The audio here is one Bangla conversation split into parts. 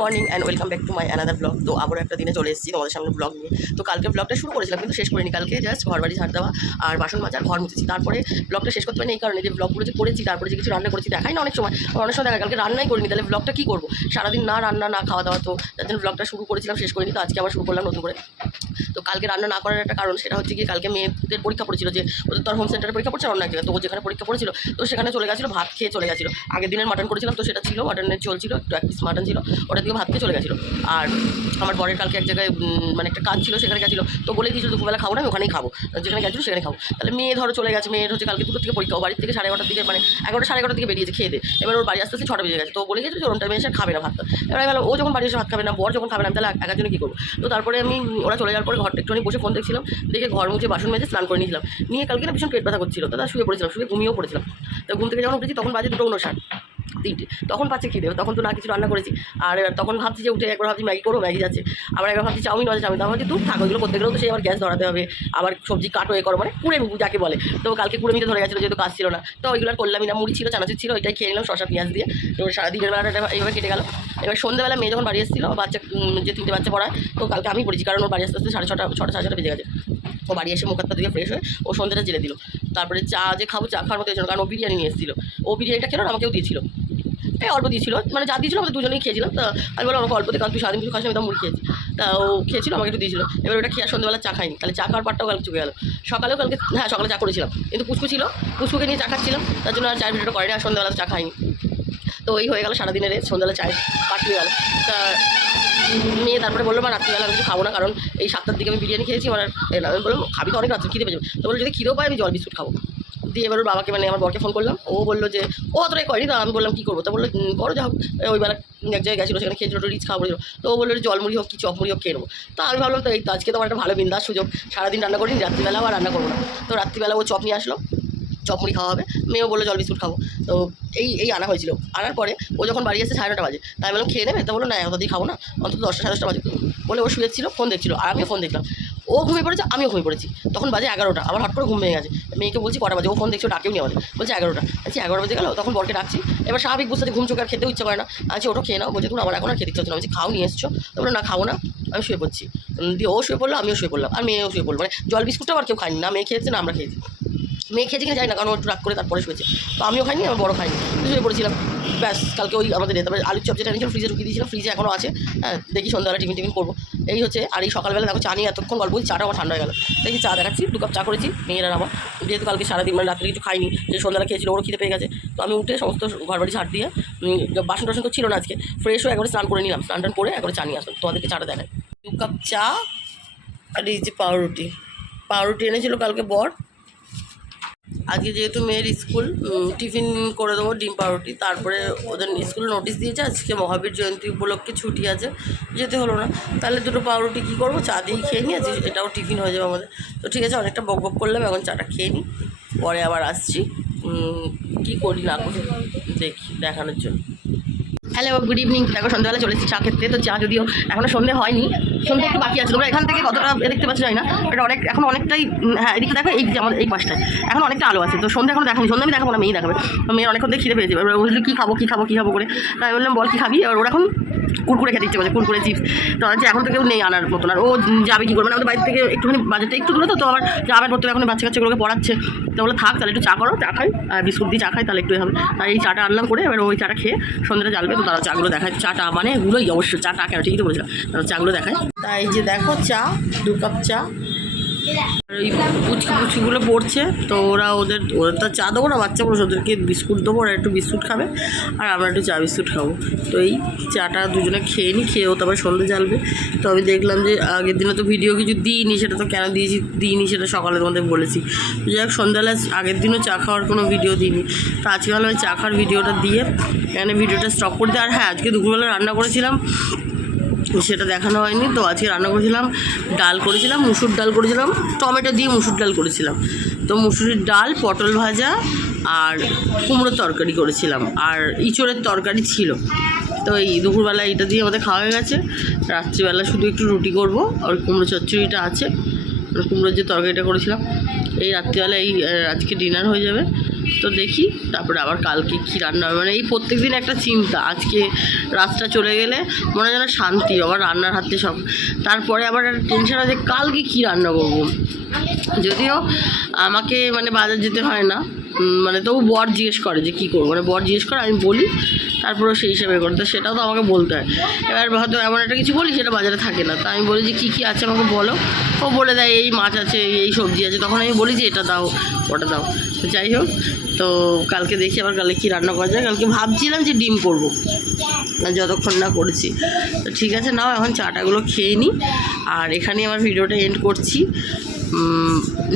Morning and welcome back to my another blog. তো আবার একটা দিনে চলে এসেছি তোমাদের সামনে ব্লগ নিয়ে। তো কালকে ব্লগটা শুরু করেছিলাম কিন্তু শেষ করিনি। কালকে জাস্ট ঘর বাড়ি ঝাড় দেওয়া আর বাসন মাজা আর ঘর মুছেছি। তারপরে ব্লগটা শেষ করতে পারিনি এই কারণে যে ব্লগগুলো যে করেছি, তারপরে যে কিছু রান্না করেছি দেখাই না অনেক সময়। অনেক সময় দেখা কালকে রান্নাই করিনি, তাহলে ব্লগটা কী করবো? সারাদিন না রান্না না খাওয়া দাওয়া, তো যার জন্য ব্লগটা শুরু করেছিলাম, শেষ করিনি। তো আজকে আবার শুরু করলাম নতুন করে। তো কালকে রান্না না করার একটা কারণ সেটা হচ্ছে কি, কালকে মেয়েদের পরীক্ষা পড়েছিল, যে ওদের তো হোম সেন্টারে পরীক্ষা পড়ছে অন্য এক জায়গায়। তো যেখানে পরীক্ষা পড়েছিল তো সেখানে চলে গেছিলো, ভাত খেয়ে চলে গেছিলো। আগের দিনের মাটন করেছিলাম তো সেটা ছিল, মাটনের ঝোল ছিল, একটু এক পিস মাটন ছিল, ওটা দিয়ে ভাত খেয়ে চলে গেছিলো। আর আমার বরের কালকে এক জায়গায় মানে একটা কাজ ছিল, সেখানে গেছিলো। তো বলে দিয়েছিল দুপুরবেলা খাবো না, আমি ওখানেই খাবো, যেখানে গেছিলো সেখানে খাবো। তাহলে মেয়ে ধরো চলে গেছে, মেয়ের হচ্ছে কালকে 2টো থেকে পরীক্ষা। ও বাড়ির থেকে 11:30 দিকে, মানে 11টা 11:30 দিকে বেরিয়েছে খেয়ে দিয়ে। এবার ওর বাড়ি আসতে 6টা বেজে গেছে। তো বলে গেছে যে ওরম টাইমে এসে খাবে না ভাতটা। এবার আমি ও যখন বাড়ি এসে ভাত খাবে না, বর যখন খাবে না, তাহলে একার জন্য কী করবো? তো তারপরে আমি ওরা চলে যাওয়ার পরে ঘরটা একটুখানি বসে ফোন দেখছিলাম, দেখে ঘর মুছে বাসন মেজে স্নান করে নিয়েছিলাম। নিয়ে কালকে না ভীষণ পেট ব্যথা করছিল, তো শুয়ে পড়েছিলাম, শুয়ে ঘুমিয়েও পড়েছিলাম। তো ঘুম থেকে যখন উঠেছি তখন বাজে 2:59, 3টে। তখন পাচ্ছে খিদে, তখন তো না কিছু রান্না করেছি। আর তখন ভাবছি যে উঠে একবার ভাবছি ম্যাগি করবো, ম্যাগি যাচ্ছে। আবার একবার ভাবছি চাউমিন আছে, চাউমিন। ভাবছি দূর থাকো, ওইগুলো করতে গেলেও তো সেই আবার গ্যাস ধরাতে হবে, আবার সবজি কাটো এ করো, মানে কুড়ে যাকে বলে। তো কালকে কুড়ে ধরে গেছিলো, যেহেতু কাজ ছিল না। তো ওইগুলো করলামই না, মুড়ি ছিল, চানাচুর ছিল, ওইটাই খেয়ে নিলাম শসা পেঁয়াজ দিয়ে। তো সারাদিনের বেলাটা এইভাবে কেটে গেল। এবার সন্ধ্যেবেলা মেয়ে যখন বাড়ি এসেছিলো, বাচ্চা যে 3টে বাচ্চা পড়ায়, তো কালকে আমি পড়েছি, কারণ ওর বাড়ি আসতে আসতে 6:30 6:30 বেজে গেছে। ও বাড়ি এসে মুখ হাত পা ধুয়ে ফ্রেশ হয়ে ও সন্ধ্যাটা জেলে দিল। তারপরে চা যে খাবো, চা খাওয়ার মতো, কারণ ও বিরিয়ানি নিয়ে এসেছিলো। ও বিরিয়ানিটা খেলো, আমাকেও দিয়েছিল, এই অল্প দিয়েছিল, মানে যা দিয়েছিল আমাদের দুজনেই খেয়েছিলাম। তা আমি বললাম আমাকে অল্প দিয়ে, কারণ তুই সারাদিন কিছু খাস, আমি তো মুড়ি খেয়েছি। তা ও খেয়েছিল, আমাকে একটু দিয়েছিল। এবার ওটা খেয়ে সন্ধ্যাবেলা চা খাইনি, তাহলে চা খাওয়ার পারটাও কালকে চুকে গেল। সকালেও কালকে, হ্যাঁ সকালে চা করেছিলাম, কিন্তু পুষ্পু ছিল, পুষ্পুকে নিয়ে চা খাচ্ছিলাম, তার জন্য আর চায়ের ভিডিওটা করেনি, আর সন্ধ্যাবেলা চা খাইনি। তো এই হয়ে গেল সারাদিনের সন্ধ্যাবেলা চায়ের পাঠিয়ে গেল। তা মেয়ে তারপরে বললো বা রাত্রিবেলা আমি কিছু খাবো না, কারণ এই 7টার দিকে আমি বিরিয়ানি খেয়েছি। আমার আমি বললাম খাবি তো অনেক রাত্রে, খিদে পেয়ে যাবে। তো বললো যদি খিদেও পায় আমি জল বিস্কুট খাবো। দিয়ে এবার ওর বাবাকে, মানে আমার বরকে ফোন করলাম। ও বললো যে ও অতটাই করেনি। তো আমি বললাম কী করবো? তো বললো করো যা হোক। ওই বেলা এক জায়গায় গেছিলো, সেখানে খেয়েছিল, রিচ খাওয়া পড়েছিল। তো ও বললো জলমুড়ি হোক কি চপমুড়ি হোক খেয়ে নেবো। তো আমি ভাবলাম তো এই তো আজকে তো আমার একটা ভালো বিন্দাস সুযোগ, সারাদিন রান্না করিনি, রাত্রিবেলাও আর রান্না করবো না। তো রাত্রিবেলা ও চপ নিয়ে আসলো, চপমুড়ি খাওয়া হবে। মেয়েও বললো জল বিস্কুট খাবো। তো এই আনা হয়েছিল। আনার পরে ও যখন বাড়ি এসে 9:30 বাজে, তাই বললাম খেয়ে নেবে? তো বললো না অত দিয়ে খাবো না, অন্তত 10টা 10:30 বাজে বলে ও শুয়েছিল, ফোন দেখছিল, আর আমিও ফোন দেখলাম। ও ঘুমিয়ে পড়েছে, আমিও ঘুমিয়ে পড়েছি। তখন বাজে 11টা, আমার হট করে ঘুম ভেঙে গেছে। মেয়েকে বলছি কটা বাজে, ও ফোন দেখছো, ডাকেও নি আমাদের, বলছে 11টা। আচ্ছা 11 বাজে গেল, তখন বরকে ডাকছি। এবার স্বাভাবিক বুঝতে ঘুম চোখে আর খেতেও ইচ্ছা করে না। আচ্ছা ওটা খেয়ে নাও, বলছে তুমি আমার এখন আর খেতে ইচ্ছা হচ্ছে না। বলছি খাও নিয়ে এসছো? তো বললো না খাবো না, আমি শুয়ে পড়ছি। দিয়ে ও শুয়ে পড়লো, আমিও শুয়ে পড়লাম, আর মেয়েও শুয়ে পড়লো। মানে জল বিস্কুটটা আবার কেউ খায়নি, না মেয়ে খেয়েছে না আমরা খেয়েছি। মেয়ে খেয়েছে কিনা যাই না, কারণ ও একটু রাগ করে তারপরে শুয়েছে। তো আমিও খাইনি, আমার বড় খাইনি, শুয়ে পড়েছিলাম। ব্যাস কালকে ওই আমাদের তারপরে আলুর চপ যেটা এনেছিলাম ফ্রিজে ঢুকিয়ে দিয়েছিলাম, ফ্রিজে এখনও আছে। হ্যাঁ দেখি সন্ধ্যাবেলা টিফিন করবো, এই হচ্ছে। আর এই সকালবেলা দেখো চা নিয়ে এতক্ষণ গল্প বলছি, চাটা আমার ঠান্ডা হয়ে গেল। দেখি চা দেখাচ্ছি, 2 কাপ চা করেছি মেয়ের আর আমার, যেহেতু কালকে সারাদিন মানে রাত্রে কিছু খাইনি, যে সন্ধ্যাবেলা খেয়েছিল, ওরও খিদে পেয়ে গেছে। তো আমি উঠে সমস্ত ঘর বাড়ি ঝাড় দিয়ে, বাসন টাসন তো ছিল না আজকে, ফ্রেশ হয়ে একবারে স্নান করে নিলাম, স্নান টান করে একবারে চা নিয়ে আসলাম। তোমাদেরকে চাটা দেখায়, 2 কাপ চা আর এই যে পাউরুটি এনেছিল কালকে বর। আজকে যেহেতু মেয়ের স্কুল, টিফিন করে দেবো ডিম পাউরুটি। তারপরে ওদের স্কুলে নোটিশ দিয়েছে আজকে মহাবীর জয়ন্তী উপলক্ষে ছুটি আছে, যেতে হলো না। তাহলে 2টো পাউরুটি কী করবো, চা দিয়ে খেয়ে নিই, আজকে এটাও টিফিন হয়ে যাবে আমাদের। তো ঠিক আছে, অনেকটা বক বক করলাম, এখন চাটা খেয়ে নিই, পরে আবার আসছি কী করি না করি দেখি দেখানোর জন্য। Hello good evening. দেখো সন্ধ্যাবেলা চলেছি চা খেতে। তো চা যদিও এখনও সন্ধে হয়নি, সন্ধে একটু বাকি আছে। তোমরা এখান থেকে কতটা দেখতে পাচ্ছ জানি না, এটা এখন অনেকটাই, হ্যাঁ এদিকে দেখো, এই যে আমাদের এই পাশটায় এখন অনেকটা আলো আছে। তো সন্ধে এখনো দেখানি, সন্ধ্যে আমি দেখাবো না, মেয়েই দেখাবে। মেয়ের অনেকক্ষণ থেকে খিদে পেয়েছে, এবার বলছিল কী খাবো করে। তাই বললাম বল কী খাবি। এবার ওরা এখন কুরকুরে খেতে ইচ্ছে করছে, কুরকুরে চিপস। তো হচ্ছে এখন তো কেউ নেই আনার মতন, আর ও যাবে কী করবে না, আমাদের বাড়ি থেকে একটুখানি বাজারটা একটু দূরে। তো আমার যাবে ধরতে এখন বাচ্চা কাচ্চাগুলোকে পড়াচ্ছে। তো বলে থাক তাহলে একটু চা করো, চা খাই আর বিস্কুট দিয়ে চা খাই, তাহলে একটু হবে। আর এই চাটা আনলাম করে, এবার ওই চাটা খেয়ে সন্ধ্যাটা জ্বালবে। তো তারা চাগুলো দেখায়, চাটা মানে এগুলোই অবশ্যই চাটা কেন ঠিকই তো বলছিলাম, তারা চাগুলো দেখায়। তাই যে দেখো চা, 2 কাপ চা। আর ওই পুচকিগুলো পড়ছে, তো ওদের তো চা দেবো না, বাচ্চাগুলো ওদেরকে বিস্কুট দেবো, ওরা একটু বিস্কুট খাবে আর আমরা একটু চা বিস্কুট খাবো। তো এই চাটা দুজনে খেয়ে নিই, খেয়েও তারপর সন্ধ্যে জ্বালবে। তো আমি দেখলাম যে আগের দিনে তো ভিডিও কিছু দিইনি, সেটা তো কেন দিইনি সেটা সকালে তোমাদের বলেছি। যাই হোক সন্ধ্যাবেলা আগের দিনও চা খাওয়ার কোনো ভিডিও দিইনি, তো আজকে ভালো চা খাওয়ার ভিডিওটা দিয়ে এখানে ভিডিওটা স্টপ করে দিই। আর হ্যাঁ আজকে দুপুরবেলা রান্না করেছিলাম, সেটা দেখানো হয়নি। তো আজকে রান্না করেছিলাম, ডাল করেছিলাম, মুসুর ডাল করেছিলাম, টমেটো দিয়ে মুসুর ডাল করেছিলাম। তো মুসুরির ডাল, পটল ভাজা আর কুমড়োর তরকারি করেছিলাম, আর ইঁচড়ের তরকারি ছিল। তো এই দুপুরবেলা এটা দিয়ে আমাদের খাওয়া হয়ে গেছে। রাত্রিবেলা শুধু একটু রুটি করবো, আর কুমড়ো চচ্চড়িটা আছে, কুমড়োর যে তরকারিটা করেছিলাম, এই রাত্রিবেলা এই আজকে ডিনার হয়ে যাবে। তো দেখি তারপরে আবার কালকে কী রান্না হবে, মানে এই প্রত্যেক দিন একটা চিন্তা, আজকে রাতটা চলে গেলে মনে হয় যেন শান্তি, আবার রান্নার হাতে সব, তারপরে আবার একটা টেনশন হয় যে কালকে কী রান্না করবো। যদিও আমাকে মানে বাজার যেতে হয় না, মানে তবু বর জিজ্ঞেস করে যে কী করবো, মানে বর জিজ্ঞেস করে, আমি বলি, তারপরে সেই হিসাবে করে, তো সেটাও তো আমাকে বলতে হয়। এবার হয়তো এমন একটা কিছু বলি সেটা বাজারে থাকে না, তা আমি বলি যে কী কী আছে আমাকে বলো, ও বলে দেয় এই মাছ আছে, এই সবজি আছে, তখন আমি বলি যে এটা দাও ওটা দাও। তো যাই হোক, তো কালকে দেখি আবার কালকে কী রান্না করা যায়। কালকে ভাবছিলাম যে ডিম করবো, যতক্ষণ না করেছি। তো ঠিক আছে, নাও এখন চাটাগুলো খেয়ে নিই, আর এখানেই আমার ভিডিওটা এন্ড করছি।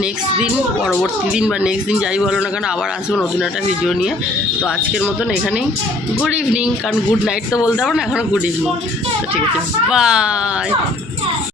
নেক্সট দিন, পরবর্তী দিন বা নেক্সট দিন যাই বলো না কেন আবার আসবো নতুন একটা ভিডিও নিয়ে। তো আজকের মতন এখানেই গুড ইভিনিং, কারণ গুড নাইট তো বলতে পারবো না, এখনও গুড ইভিনিং। তো ঠিক আছে, বাই।